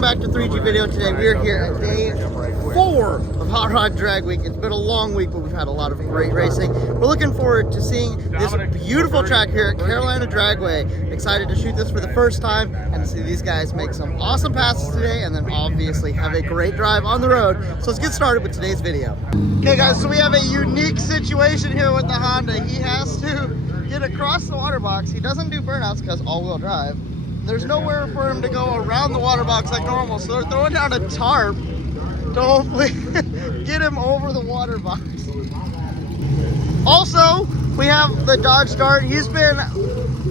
welcome back to 3G Video. Today we are here at day 4 of Hot Rod Drag Week. It's been a long week, but we've had a lot of great racing. We're looking forward to seeing this beautiful track here at Carolina Dragway. Excited to shoot this for the first time and to see these guys make some awesome passes today, and then obviously have a great drive on the road. So let's get started with today's video. Okay guys, so we have a unique situation here with the Honda. He has to get across the water box. He doesn't do burnouts because all-wheel drive. There's nowhere for him to go around the water box like normal, so they're throwing down a tarp to hopefully get him over the water box. Also, we have the Dodge Dart. He's been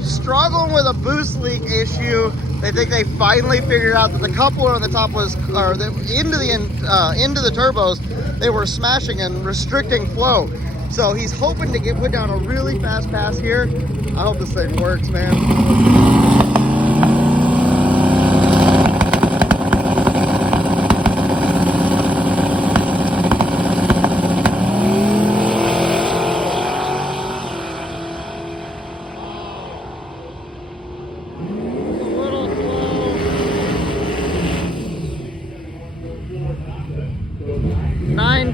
struggling with a boost leak issue. They think they finally figured out that the coupler on the top was, or into the turbos, they were smashing and restricting flow. So he's hoping to put down a really fast pass here. I hope this thing works, man.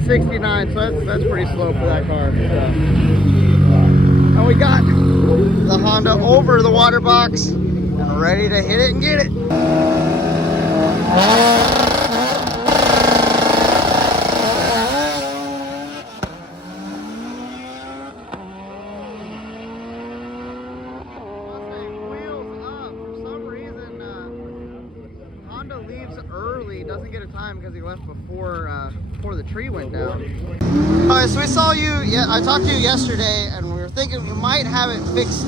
.69, so that's pretty slow for that car. And we got the Honda over the water box and ready to hit it and get it. Early, doesn't get a time because he left before the tree went down. Alright, so we saw you, I talked to you yesterday and we were thinking we might have it fixed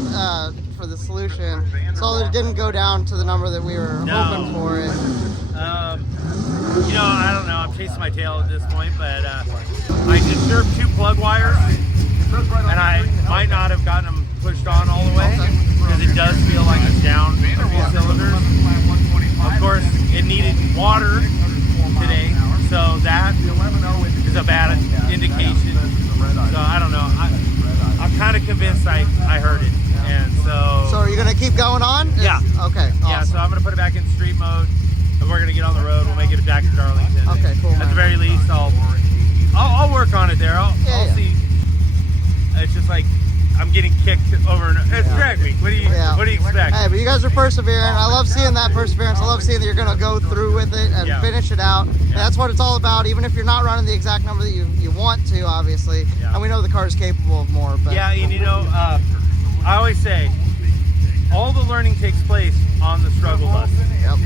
for the solution, so that it didn't go down to the number that we were hoping for it. You know, I don't know, I'm chasing my tail at this point, but I disturbed 2 plug wires and I might not have gotten them pushed on all the way because it does feel like it's down a few cylinders. Of course, it needed water today, so that is a bad indication. So I don't know. I'm kind of convinced I heard it, and so. So are you gonna keep going on? Yeah. Okay. Awesome. Yeah. So I'm gonna put it back in street mode, and we're gonna get on the road. We'll make it back to Darlington. Okay. Cool. At the very least, I'll work on it there. I'll see. It's just like I'm getting kicked over and it's drag week. What do you expect? Hey, but you guys are persevering. I love seeing that perseverance. I love seeing that you're gonna go through with it and finish it out. And that's what it's all about, even if you're not running the exact number that you want to, obviously. And we know the car is capable of more. But yeah, and you know, I always say, all the learning takes place on the struggle bus.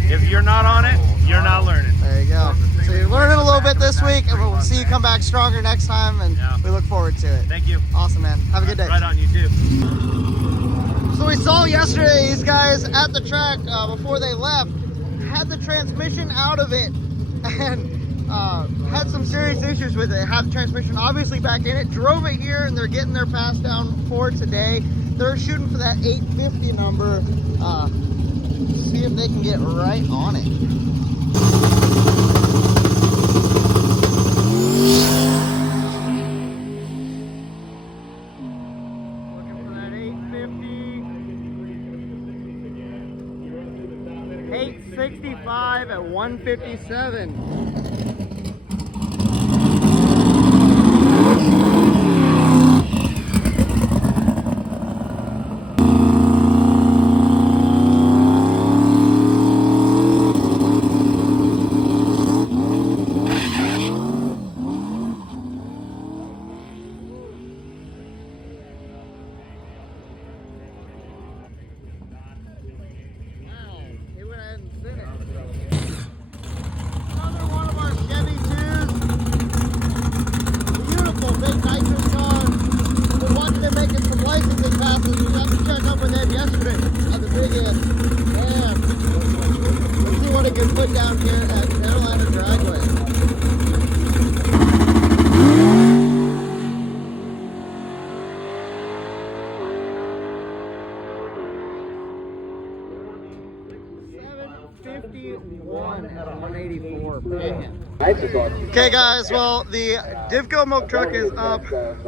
If you're not on it, you're not learning. There you go. So you're learning a little bit this week, and we'll see you come back stronger next time, and we look forward to it. Thank you. Awesome, man. Have a good day. Right on, you too. So we saw yesterday these guys at the track before they left had the transmission out of it and had some serious issues with it. Had the transmission obviously back in it, drove it here, and they're getting their pass down for today. They're shooting for that 850 number. See if they can get right on it. Looking for that 850. 865 at 157. Put down here at Carolina Dragway. $751 at 184. Man. Okay guys, well the Divco milk truck is up.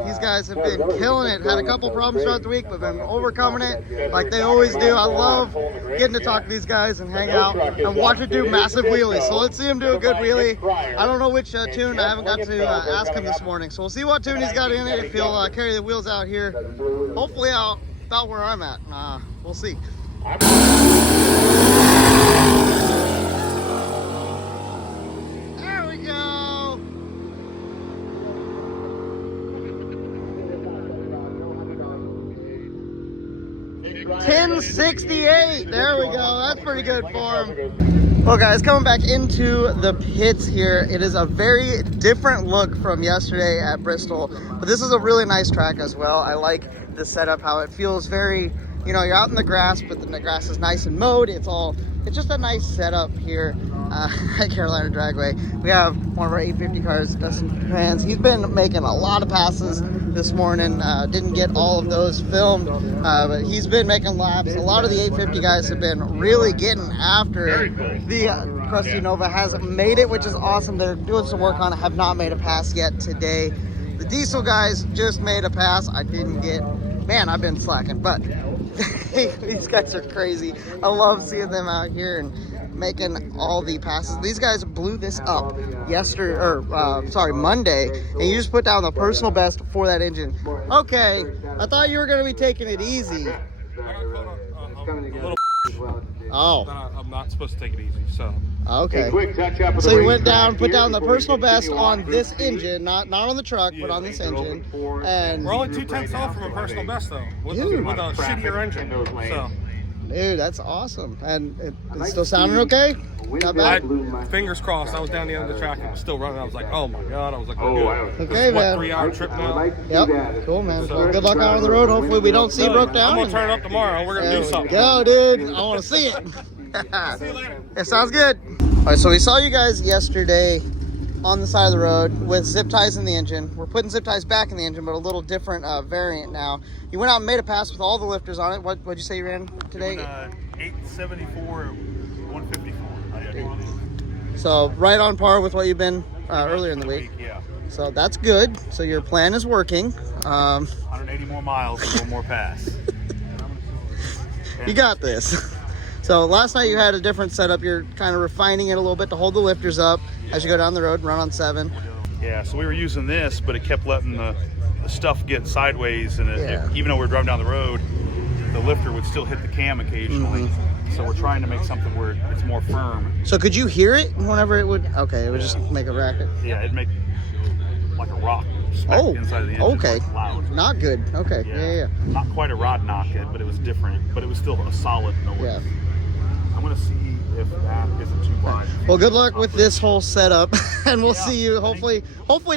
These guys have been killing it. Had a couple problems throughout the week, but been overcoming it like they always do. I love getting to talk to these guys and hang out and watch it do massive wheelies. So let's see him do a good wheelie. I don't know which tune. I haven't got to ask him this morning. So we'll see what tune he's got in it. If he'll carry the wheels out here, hopefully out about where I'm at. We'll see. There we go. 1068. There we go. That's pretty good for him. Well, guys, coming back into the pits here, it is a very different look from yesterday at Bristol, but this is a really nice track as well. I like the setup, how it feels very, you know, you're out in the grass, but the grass is nice and mowed. It's just a nice setup here at Carolina Dragway. We have one of our 850 cars, Dustin Trans. He's been making a lot of passes this morning. Didn't get all of those filmed, but he's been making laps. A lot of the 850 guys have been really getting after it. The Crusty Nova hasn't made it, which is awesome. They're doing some work on it, have not made a pass yet today. The diesel guys just made a pass. I didn't get, man, I've been slacking, but these guys are crazy. I love seeing them out here and making all the passes. These guys blew this up Monday, and you just put down the personal best for that engine. Okay, I thought you were going to be taking it easy. Oh. I'm not supposed to take it easy, so. Okay. So you went down, put down the personal best on this engine, not on the truck, but on this engine. And we're only 2/10 off from a personal best, though, with a shittier engine. So. Dude, that's awesome. And it's still sounding okay? Not bad? Fingers crossed. I was down the end of the track and it was still running. I was like, oh my God. I was like, oh, good. Okay, man. 3-hour trip now. Yep. Cool, man. So, good luck out on the road. Hopefully we don't see broke down. I'm going to turn it up tomorrow. We're going to do something. Go, dude. I want to see it. See you later. It sounds good. All right, so we saw you guys yesterday on the side of the road with zip ties in the engine. We're putting zip ties back in the engine, but a little different variant now. You went out and made a pass with all the lifters on it. What'd you say you ran today? 874, 154. So right on par with what you've been earlier in the week. Yeah. So that's good. So your plan is working. 180 more miles and one more pass. You got this. So last night you had a different setup. You're kind of refining it a little bit to hold the lifters up as you go down the road and run on 7. Yeah, so we were using this, but it kept letting the stuff get sideways, and even though we were driving down the road, the lifter would still hit the cam occasionally. So we're trying to make something where it's more firm. So could you hear it whenever it would? Okay, it would just make a racket. Yeah, it'd make like a rock inside of the engine. Okay. Like loud. Not good. Okay. Yeah. Not quite a rod knock it, but it was different. But it was still a solid noise. Yeah. I'm gonna see if that isn't too wide. Well, good luck with this whole setup, and we'll see you hopefully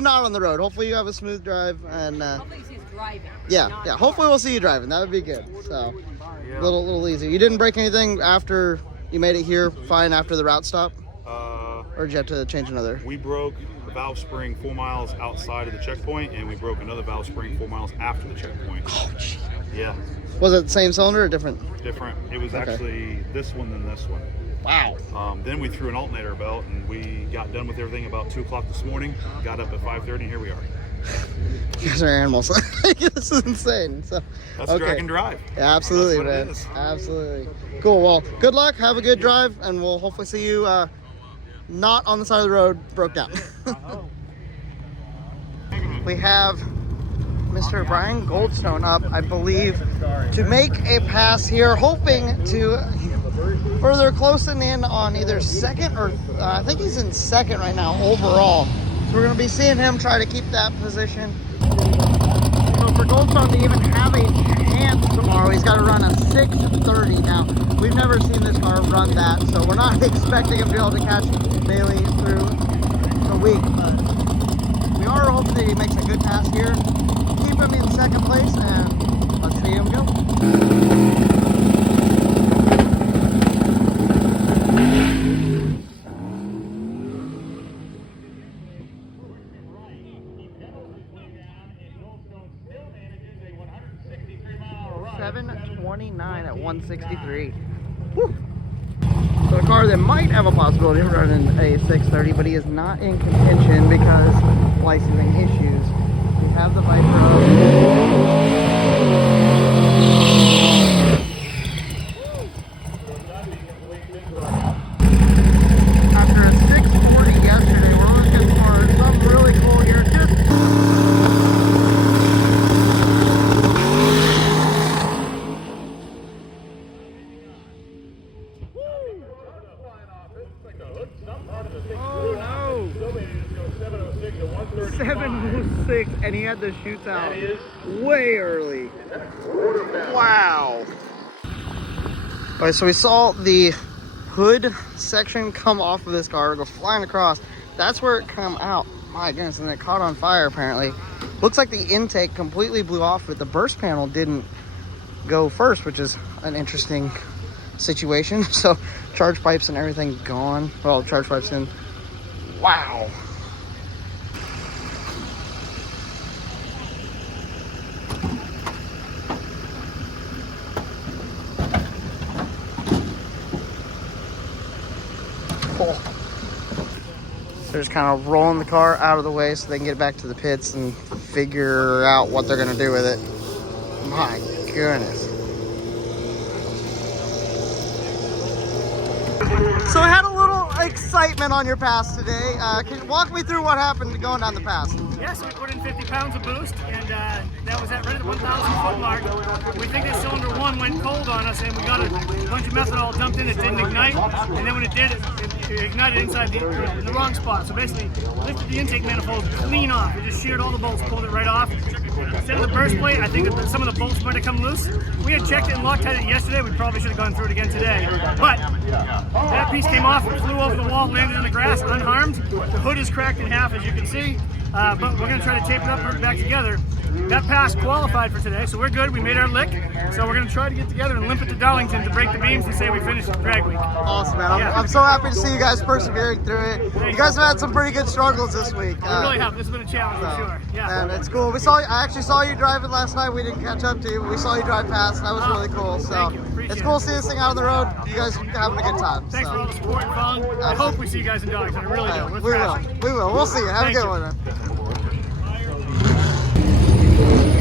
not on the road. Hopefully you have a smooth drive, and hopefully he's driving. Yeah. Hopefully we'll see you driving. That would be good. So a little easier. You didn't break anything after you made it here fine after the route stop, or did you have to change another? We broke the valve spring 4 miles outside of the checkpoint, and we broke another valve spring 4 miles after the checkpoint. Oh, gee. Yeah. Was it the same cylinder or different? Different. It was actually this one than this one. Wow. Then we threw an alternator belt, and we got done with everything about 2 o'clock this morning. Got up at 5:30, and here we are. You guys are animals. This is insane. So That's drag and drive. Yeah, absolutely, That's what man. it is. Absolutely. Cool. Well, good luck. Have a good drive, and we'll hopefully see you not on the side of the road, broke down. We have Mr. Brian Goldstone up, I believe, to make a pass here, hoping to further closing in on either second or I think he's in second right now overall. So we're going to be seeing him try to keep that position. So for Goldstone to even have a chance tomorrow, he's got to run a 6:30. Now, we've never seen this car run that, so we're not expecting him to be able to catch Bailey through the week, but we are hoping that he makes a good pass here, keep him in second place, and let's see him go. .729 at 163. Woo. So the car car that might have a possibility of running a 630, but he is not in contention because of licensing issues. We have the Viper up. After a 640 yesterday, we're looking for something really cool here. Oh no! 706, and he had the shoots out way early. Wow. Alright, so we saw the hood section come off of this car, go flying across. That's where it come out. My goodness, and it caught on fire apparently. Looks like the intake completely blew off, but the burst panel didn't go first, which is an interesting situation. So charge pipes and everything gone. Well, charge pipes in. Wow. Cool. So they're just kind of rolling the car out of the way so they can get it back to the pits and figure out what they're going to do with it. My goodness. So I had a little excitement on your pass today. Can you walk me through what happened going down the pass? Yes, we put in 50 pounds of boost, and that was at right at the 1,000 foot mark. We think that cylinder 1 went cold on us, and we got a bunch of methanol dumped in. It didn't ignite, and then when it did, it ignited inside in the wrong spot. So basically, lifted the intake manifold clean off. It just sheared all the bolts, pulled it right off. Instead of the burst plate, I think that some of the bolts might have come loose. We had checked it and Loctite it yesterday. We probably should have gone through it again today. But that piece came off, it flew over the wall, landed in the grass unharmed. The hood is cracked in half, as you can see. But we're going to try to tape it up and put it back together. That pass qualified for today, so we're good. We made our lick. So we're going to try to get together and limp it to Darlington to break the beams and say we finished drag week. Awesome, man. I'm so happy to see you guys persevering through it. You guys have had some pretty good struggles this week. We really have. This has been a challenge for sure. Yeah. And it's cool. I actually saw you driving last night. We didn't catch up to you, but we saw you drive past. That was really cool. So it's cool seeing this thing out on the road. You guys are having a good time. Thanks for all the support and fun. I hope we see you guys in Darlington. I really do. We will. We will. We'll see you. Have a good one, man.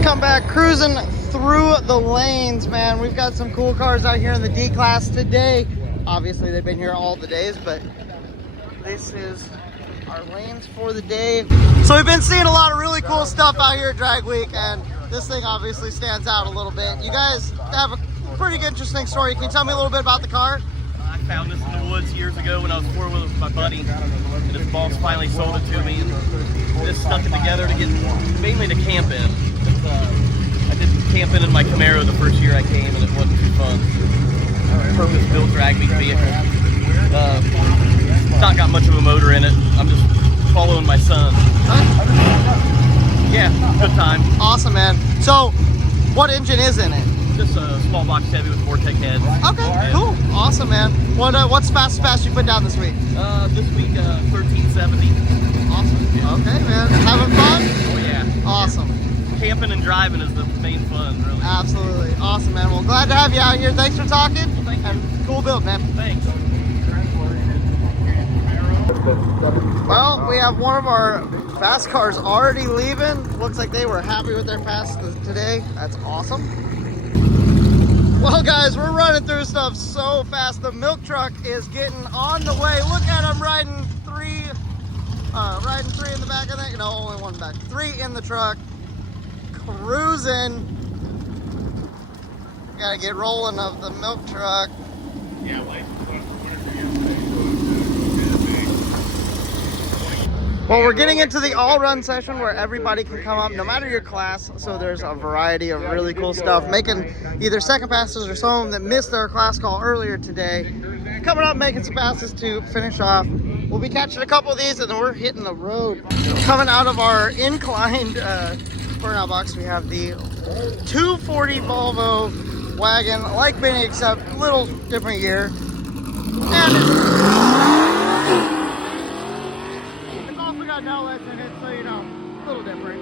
Come back cruising through the lanes, man. We've got some cool cars out here in the D class today. Obviously they've been here all the days, but this is our lanes for the day. So we've been seeing a lot of really cool stuff out here at Drag Week, and this thing obviously stands out a little bit. You guys have a pretty interesting story. Can you tell me a little bit about the car? I found this in the woods years ago when I was four-wheeling with my buddy, and his boss finally sold it to me, and just stuck it together to get mainly to camp in. I did camping in my Camaro the first year I came, and it wasn't too fun. Purpose-built drag meet vehicle. It's not got much of a motor in it. I'm just following my son. Yeah, good time. Awesome, man. So, what engine is in it? Just a small box Chevy with Vortec heads. Okay, cool. Awesome, man. What's fastest pass you put down this week? This week, 1370. Awesome. Okay, man. Having fun? Oh, yeah. Awesome. Camping and driving is the main fun, really. Absolutely. Awesome, man. Well, glad to have you out here. Thanks for talking. Well, thank you. And cool build, man. Thanks. Well, we have one of our fast cars already leaving. Looks like they were happy with their pass today. That's awesome. Well, guys, we're running through stuff so fast. The milk truck is getting on the way. Look at him riding three in the back, I think. No, only one back. 3 in the truck. Cruising. Gotta get rolling of the milk truck. Yeah, like Well, we're getting into the all-run session where everybody can come up, no matter your class. So there's a variety of really cool stuff, making either second passes or some of them that missed their class call earlier today, coming up making some passes to finish off. We'll be catching a couple of these, and then we're hitting the road. Coming out of our inclined burnout box, we have the 240 Volvo wagon, like Benny, except a little different gear. And it's also got outlets in it, so you know, a little different.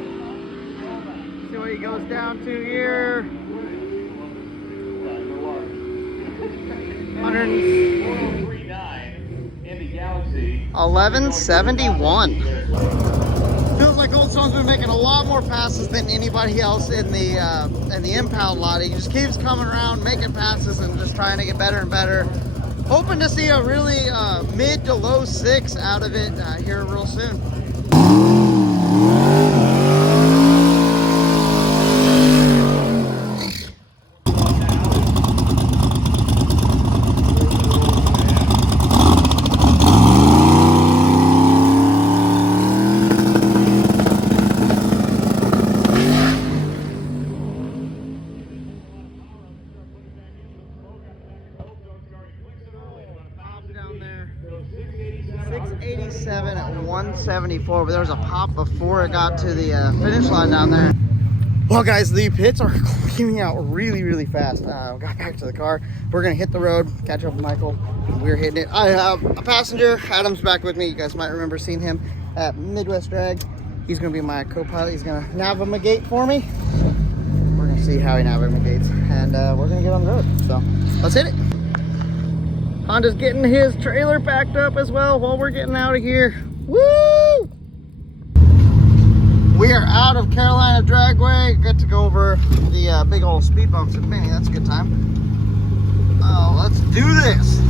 See what he goes down to here. 100. 1171. Feels like Old Stone's been making a lot more passes than anybody else in the impound lot. He just keeps coming around, making passes, and just trying to get better and better. Hoping to see a really mid to low 6 out of it here real soon. 687 at 174, but there was a pop before it got to the finish line down there. Well, guys, the pits are cleaning out really fast. Got back to the car. We're gonna hit the road, catch up with Michael. We're hitting it. I have a passenger. Adam's back with me. You guys might remember seeing him at Midwest Drag. He's gonna be my co-pilot. He's gonna navigate for me. We're gonna see how he navigates, and we're gonna get on the road. So let's hit it. Honda's getting his trailer packed up as well while we're getting out of here. Woo! We are out of Carolina Dragway. Got to go over the big old speed bumps at Benny. That's a good time. Oh, let's do this.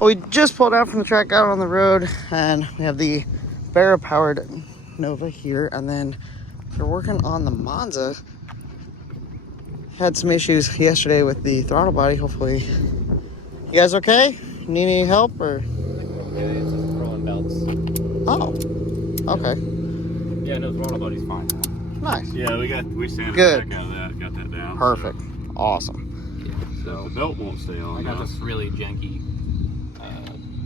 Well, we just pulled out from the track out on the road, and we have the Barra-powered Nova here. And then we're working on the Monza. Had some issues yesterday with the throttle body. Hopefully, you guys okay? Need any help or? Yeah, it's just throwing belts. Oh, okay. Yeah, no, throttle body's fine. Nice. Yeah, we sanded Good. the heck out of that, got that down. Perfect. Awesome. So the belt won't stay on. I got now. this really janky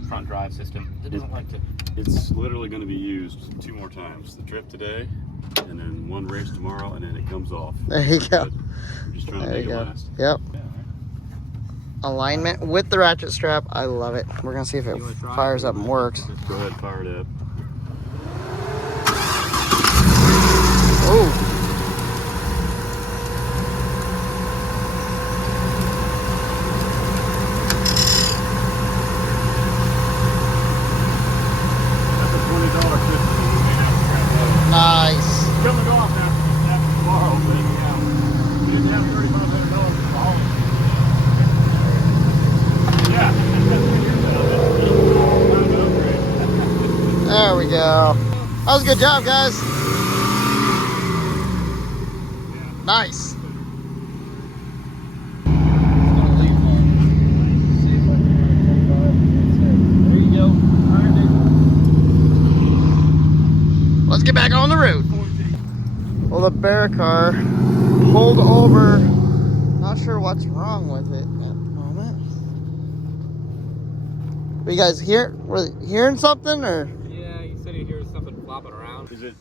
front drive system that doesn't like to. It's literally going to be used 2 more times. The trip today, and then 1 race tomorrow, and then it comes off. There you go. But I'm just trying to There make you it go. last. Yep. Yeah, Alignment with the ratchet strap. I love it. We're gonna see if it fires up and works. Go ahead, fire it up. Oh. That's a $20 tip. Nice. Coming off after tomorrow, but yeah, you didn't have $3,500 for all. Yeah. There we go. That was a good job, guys. Nice. There you go. All right, dude. Let's get back on the road. Well, the Barra car pulled over. Not sure what's wrong with it at the moment. Are you guys hearing something or? Yeah, you said you hear something flopping around. Is it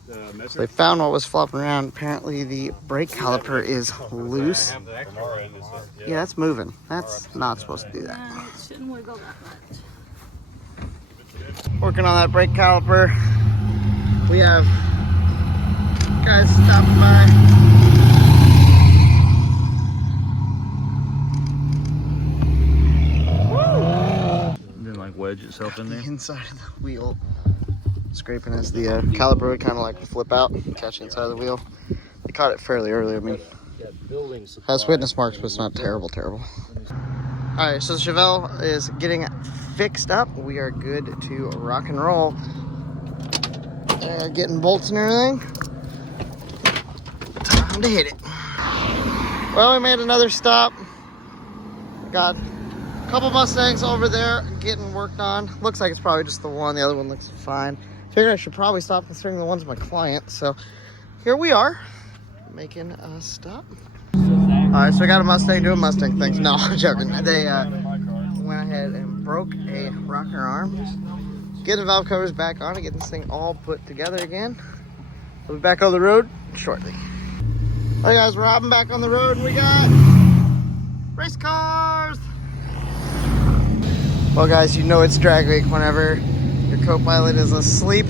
So they found what was flopping around. Apparently the brake caliper is loose. Yeah, that's moving. That's not supposed to do that. It shouldn't wiggle that much. Working on that brake caliper. We have guys stopping by. Didn't like wedge itself in The there. inside of the wheel scraping as the caliper would kind of like to flip out, catch the inside of the wheel. They caught it fairly early. I mean, has witness marks, but it's not terrible. All right, so the Chevelle is getting fixed up. We are good to rock and roll. Getting bolts and everything. Time to hit it. Well, we made another stop. Got a couple Mustangs over there getting worked on. Looks like it's probably just the one. The other one looks fine. Figured I should probably stop considering the one's my client. So here we are, making a stop. Alright, so I got a Mustang doing Mustang things. No, I'm joking. They went ahead and broke a rocker arm. Getting the valve covers back on it, getting this thing all put together again. We'll be back on the road shortly. Alright guys, we're hopping back on the road and we got race cars. Well guys, you know it's drag week whenever your co-pilot is asleep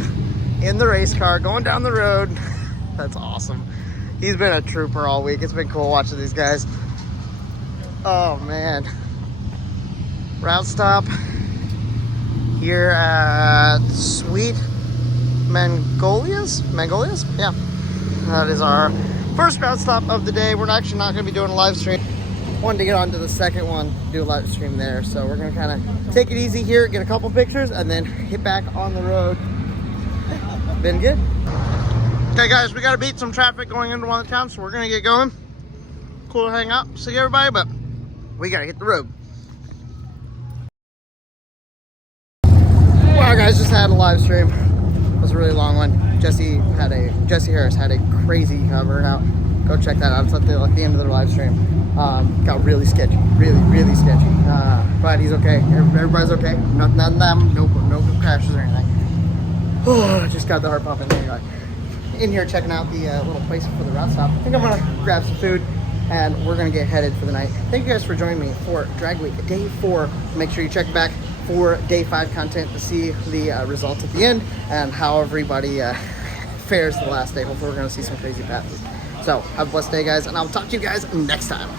in the race car going down the road. That's awesome. He's been a trooper all week. It's been cool watching these guys. Oh man. Route stop. here at Sweet Mangolias? Yeah. That is our first ground stop of the day. We're actually not going to be doing a live stream. Wanted to get on to the second one, do a live stream there. So we're going to kind of take it easy here, get a couple pictures, and then hit back on the road. Been good. Okay, guys, we got to beat some traffic going into one of the towns, so we're going to get going. Cool to hang out, see everybody, but we got to hit the road. Wow, guys, just had a live stream. It was a really long one. Jesse Harris had a crazy burnout. Go check that out. It's at the end of the live stream. Got really sketchy, really sketchy. But he's okay. Everybody's okay. None of them. No crashes or anything. Oh, just got the heart pumping. Anyway, in here checking out the little place for the route stop. I think I'm gonna grab some food and we're gonna get headed for the night. Thank you guys for joining me for Drag Week Day 4. Make sure you check back for Day 5 content to see the results at the end and how everybody fares the last day. Hopefully we're gonna see some crazy passes. So have a blessed day, guys, and I'll talk to you guys next time.